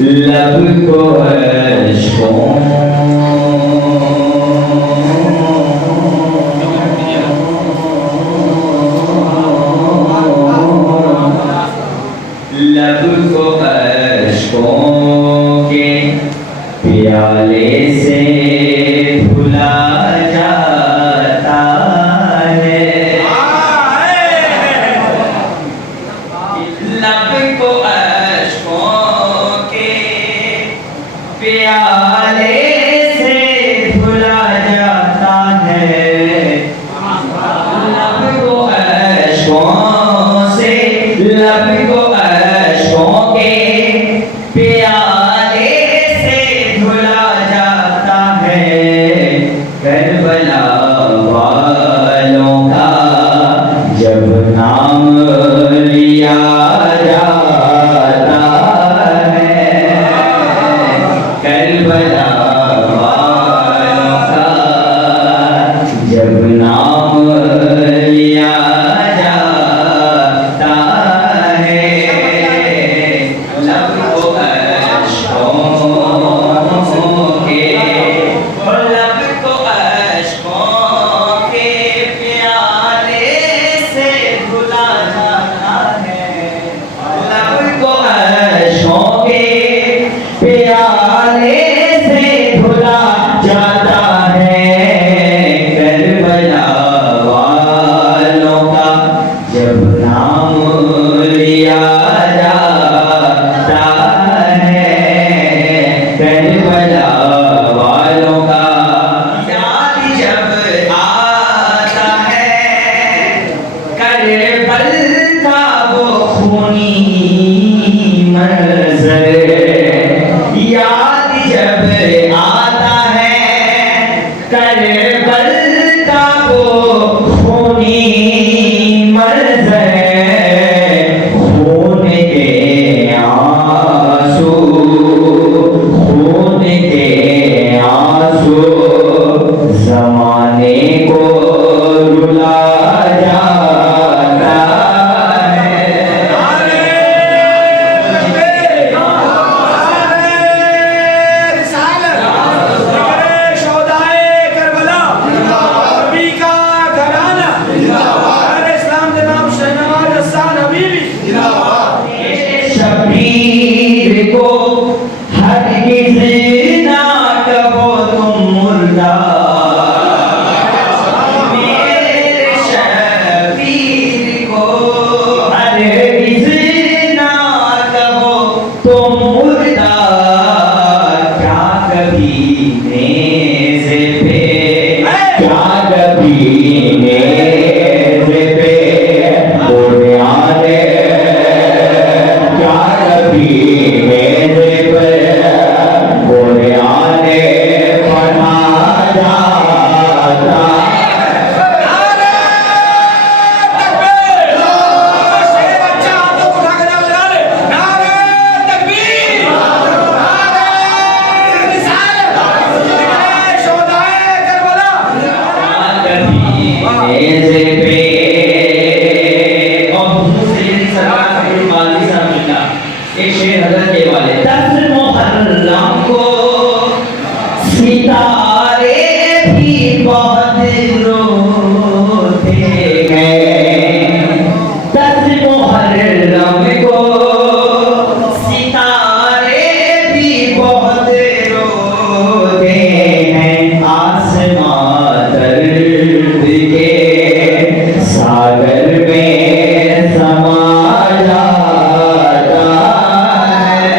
लब को अश्कों लब को अश्कों के प्याले से भुला जाता है। लब को अश्कों के प्याले से भुला जाता है। लब को अश्कों से लब को अश्कों के प्याले से धुला जाता है। करबला वालों का जब नाम लिया जाता है। करबला वालों का जब नाम लिया जाता है। लब को अश्कों के लब को अश्कों के प्याले से धुला जाता है। लब को अश्कों के प्याले से धुला जाता है। करबला वालों का जब नाम लिया जाता है। करबला वालों का याद जब आता है। करबल का वो खूनी मंजर याद जब आता है। करबल का वो खूनी मंजर खून के आंसू खून के आंसू ज़माने को रुला जाता है। शबीर को हरगिज़ ना कहो तुम मुर्दा। मेरे शबीर को हरगिज़ ना कहो तुम मुर्दा। क्या कभी नेज़े पे क्या कभी नेज़े पे उड़ आने क्या कभी मेरे पर उड़ आने बना जाता। मेरे पे और मुझसे सरकार वाली साहब एक शेर हज़रत के वाले 10 मुहर्रम को सितारे भी बहुत रोते हैं। 10 मुहर्रम को सितारे भी बहुत रोते हैं। आसमां दर्द के सागर में समा जाता है।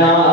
इनाम